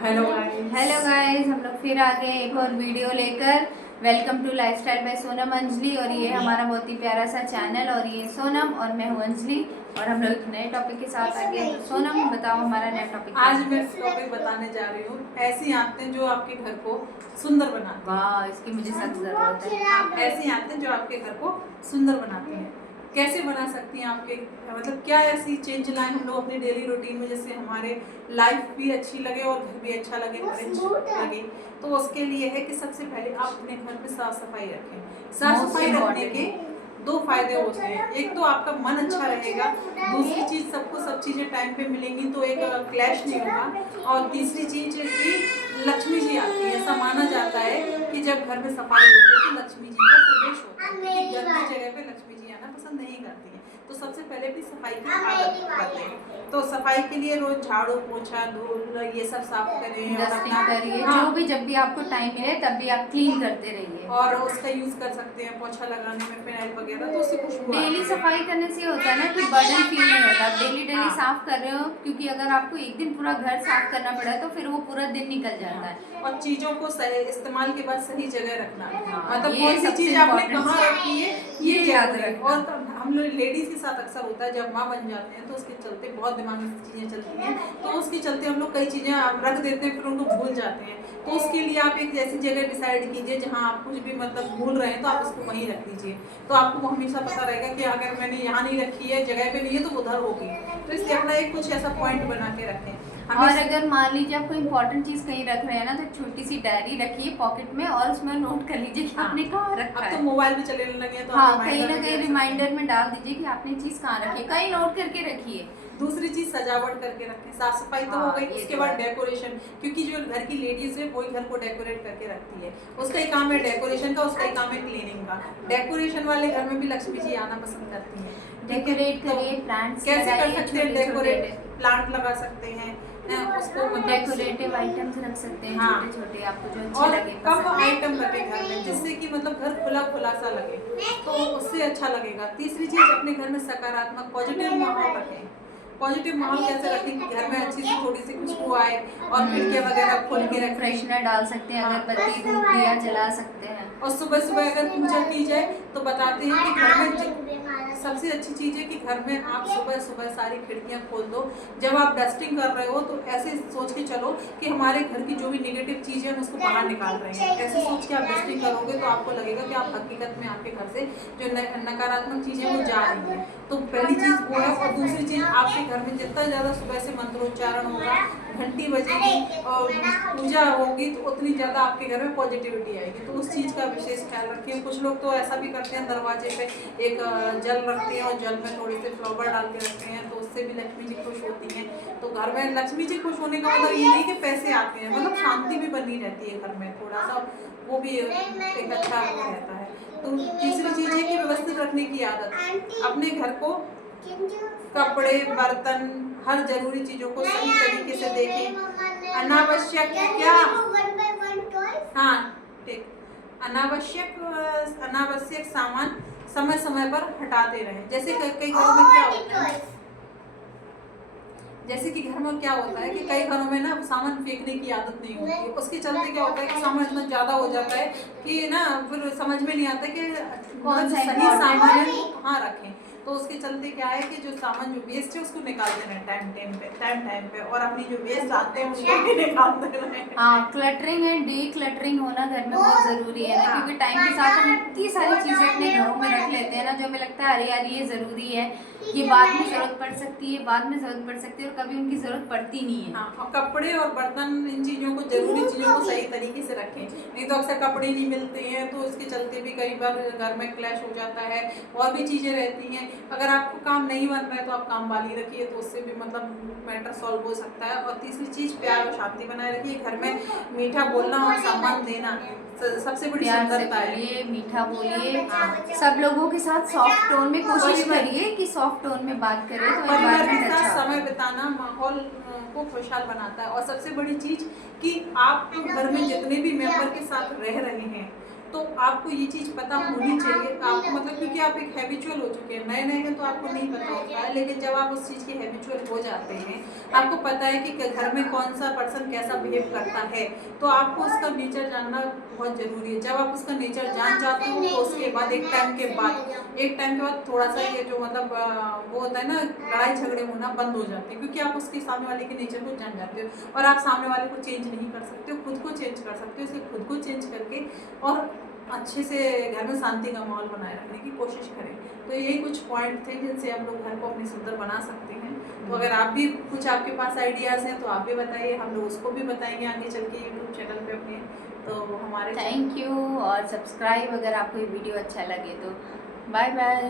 Hello guys, हम लोग फिर आ गए एक और वीडियो लेकर। Welcome to lifestyle by Sonam Anjali. और ये हमारा बहुत ही प्यारा सा चैनल, और ये सोनम और मैं हूँ अंजलि। और हम लोग एक नए टॉपिक के साथ आ गए। तो सोनम बताओ हमारा नया टॉपिक क्या आज है? मैं टॉपिक बताने जा रही हूँ ऐसी आदतें जो आपके घर को सुंदर बनाती हैं। वाह, इसकी मुझे सख्त जरूरत है। हाँ, ऐसी आदतें जो आपके घर को सुंदर बनाती हैं। कैसे बना सकती हैं आपके, मतलब क्या ऐसी चेंज लाएं हम लोग अपनी डेली रूटीन में, जिससे हमारे लाइफ भी अच्छी लगे और घर भी अच्छा लगे, लगे। तो उसके लिए है कि सबसे पहले आप अपने घर में साफ सफाई रखें। साफ सफाई रखने के दो फायदे होते हैं। एक तो आपका मन अच्छा रहेगा, दूसरी चीज सबको सब चीजें टाइम पे मिलेंगी तो एक क्लैश नहीं होगा। और तीसरी चीज कि लक्ष्मी जी आती है। ऐसा माना जाता है कि जब घर में सफाई होती है तो लक्ष्मी जी का प्रवेश होता है, क्योंकि गंदी जगह पे लक्ष्मी जी आना पसंद नहीं करती है। तो सबसे पहले भी सफाई की आदत बदलें। तो सफाई के लिए रोज झाड़ू पोछा धूल ये सब साफ करें और अपना करिए। हाँ, जो भी जब भी आपको टाइम मिले तब भी आप क्लीन करते रहिए। और उसका यूज कर सकते हैं पोछा लगाने में फिनाइल वगैरह, तो उससे खुशबू आती डेली है। सफाई करने से होता है ना कि बर्डन फील नहीं होता। आप डेली डेली हाँ। साफ कर रहे हो, क्योंकि अगर आपको एक दिन पूरा घर साफ करना पड़ा तो फिर वो पूरा दिन निकल जाता है। और चीजों को सही इस्तेमाल के बाद सही जगह रखना। हाँ, मतलब ये कौन सी सबसे चीज आपने important कहाँ चीज। रखी है ये ये याद जरूरी है। रखना। और हम लोग लेडीज के साथ अक्सर होता है, जब माँ बन जाते हैं तो उसके चलते बहुत दिमाग में चीजें चलती हैं, तो उसके चलते हम लोग कई चीजें रख देते हैं, फिर उनको भूल जाते हैं। तो उसके लिए आप एक ऐसी जगह डिसाइड कीजिए जहाँ आप कुछ भी मतलब भूल रहे हैं तो आप उसको वहीं रख दीजिए। तो आपको वो हमेशा पता रहेगा कि अगर मैंने यहाँ नहीं रखी है, जगह पे नहीं है, तो उधर होगी। तो इसलिए अपना एक कुछ ऐसा पॉइंट बना के रखें। और अगर मान लीजिए आप कोई इंपॉर्टेंट चीज कहीं रख रहे हैं ना, तो छोटी सी डायरी रखिए पॉकेट में, और उसमें नोट कर लीजिए कि आपने कहाँ रखा है। अब तो मोबाइल भी चलने लगे तो हाँ, कहीं ना कहीं रिमाइंडर में डाल दीजिए कि आपने चीज कहाँ रखी है, कहीं नोट करके रखिए। दूसरी चीज सजावट करके रखें। साफ सफाई तो हो गई, उसके बाद डेकोरेशन, क्योंकि जो घर की लेडीज है वही घर को डेकोरेट करके रखती है। उसका ही काम है डेकोरेशन का, उसका ही काम है क्लीनिंग का। डेकोरेशन वाले घर में भी लक्ष्मी जी आना पसंद करती हैं। डेकोरेट करिए, प्लांट्स कैसे कर सकते हैं डेकोरेट? प्लांट लगा सकते हैं उसको, डेकोरेटिव आइटम्स रख सकते हैं। हाँ, छोटे छोटे आपको जो अच्छे और लगे। कम आइटम रखे घर में, जिससे कि मतलब घर खुला खुला सा लगे, तो उससे अच्छा लगेगा। तीसरी चीज, अपने घर में सकारात्मक पॉजिटिव माहौल रखें। पॉजिटिव माहौल कैसे रखें कि घर में अच्छी सी थोड़ी सी खुशबू आए, और खिड़कियां वगैरह खोल के रखें। फ्रेशनर डाल सकते हैं, अगरबत्ती धूप दिया जला सकते हैं। और सुबह सुबह अगर पूजा की जाए तो बताते हैं कि घर में सबसे अच्छी चीज है कि घर में आप सुबह सुबह सारी खिड़कियां खोल दो। जब आप डस्टिंग कर रहे हो तो ऐसे सोच के चलो कि हमारे घर की जो भी नेगेटिव चीजें हैं उसको बाहर निकाल रहे हैं। ऐसे सोच के आप डस्टिंग करोगे तो आपको लगेगा कि आप हकीकत में आपके घर से जो नकारात्मक चीजें वो जा रही है। तो पहली चीज वो है। और दूसरी चीज, आपके घर में जितना ज्यादा सुबह से मंत्रोच्चारण होगा, घंटी बजेगी और पूजा होगी, तो उतनी ज्यादा आपके घर में पॉजिटिविटी आएगी। तो उस चीज का विशेष ख्याल रखें। कुछ लोग तो ऐसा भी करते हैं, दरवाजे पे एक जल रखते हैं और जल में थोड़े से फ्लावर डाल के रखते हैं, तो उससे भी लक्ष्मी जी खुश होती हैं। तो घर में लक्ष्मी जी खुश होने का मतलब ये नहीं कि पैसे आते हैं, मतलब शांति भी बनी रहती है घर में, थोड़ा सा वो भी एक अच्छा वो रहता है। तो तीसरी चीज है कि व्यवस्थित रखने की आदत। अपने घर को कपड़े बर्तन हर जरूरी चीजों को सही तरीके से देखें। अनावश्यक क्या, हाँ ठीक, अनावश्यक सामान समय समय पर हटाते रहें। जैसे कई घरों में क्या होता है, जैसे कि घर में क्या होता है कि कई घरों में ना सामान फेंकने की आदत नहीं होती है। उसके चलते क्या होता है कि सामान इतना ज्यादा हो जाता है कि ना फिर समझ में नहीं आता कि कौन सा सही सामान है वो कहाँ रखें। तो उसके चलते क्या है कि जो सामान जो वेस्ट है उसको निकाल देना है टाइम पे, और अपनी जो वेस्ट आते हैं उसको भी निकाल देना है। हाँ, क्लटरिंग एंड डी क्लटरिंग होना घर में बहुत जरूरी है ना, क्योंकि टाइम के साथ हम इतनी सारी चीजें अपने घरों में रख लेते हैं ना, जो हमें लगता है अरे यार ये जरूरी है, ये बाद में जरूरत पड़ सकती है, बाद में जरूरत पड़ सकती है, और कभी उनकी जरूरत पड़ती नहीं है। हाँ, और कपड़े और बर्तन, इन चीजों को, जरूरी चीजों को सही तरीके से रखें। नहीं तो अक्सर कपड़े नहीं मिलते हैं, तो इसके चलते भी कई बार घर में क्लैश हो जाता है। और भी चीजें रहती हैं। अगर आपको काम नहीं बन रहा है तो आप काम वाली रखिए, तो उससे भी मतलब मैटर सॉल्व हो सकता है। और तीसरी चीज, प्यार और शांति बनाए रखिए। घर में मीठा बोलना और सम्मान देना सबसे बड़ी सुंदरता है। मीठा बोलिए, सब लोगों के साथ सॉफ्ट टोन में कोशिश करिए कि सॉफ्ट टोन में बात करें, तो परिवार के एनवायरनमेंट साथ अच्छा समय बिताना माहौल को खुशहाल बनाता है। और सबसे बड़ी चीज कि आप घर में जितने भी मेंबर के साथ रह रहे हैं तो आपको ये चीज़ पता होनी चाहिए आपको, मतलब क्योंकि आप एक हैबिचुअल हो चुके हैं, नए नए हैं तो आपको नहीं पता होता है, लेकिन जब आप उस चीज़ के हैबिचुअल हो जाते हैं, आपको पता है कि घर में कौन सा पर्सन कैसा बिहेव करता है, तो आपको उसका नेचर जानना बहुत ज़रूरी है। जब आप उसका नेचर जान जाते हो तो उसके बाद एक टाइम के बाद थोड़ा सा ये जो मतलब वो होता है ना, लड़ाई झगड़े होना बंद हो जाते हैं, क्योंकि आप उसके सामने वाले के नेचर को जान जाते हो और आप सामने वाले को चेंज नहीं कर सकते हो, खुद को चेंज कर सकते हो। इसलिए खुद को चेंज करके और अच्छे से घर में शांति का माहौल बनाए रखने की कोशिश करें। तो यही कुछ पॉइंट थे जिनसे हम लोग घर को अपनी सुंदर बना सकते हैं। तो अगर आप भी कुछ आपके पास आइडियाज़ हैं तो आप भी बताइए, हम लोग उसको भी बताएंगे आगे चल के यूट्यूब चैनल पे अपने। तो हमारे थैंक यू, और सब्सक्राइब अगर आपको ये वीडियो अच्छा लगे तो। Bye bye.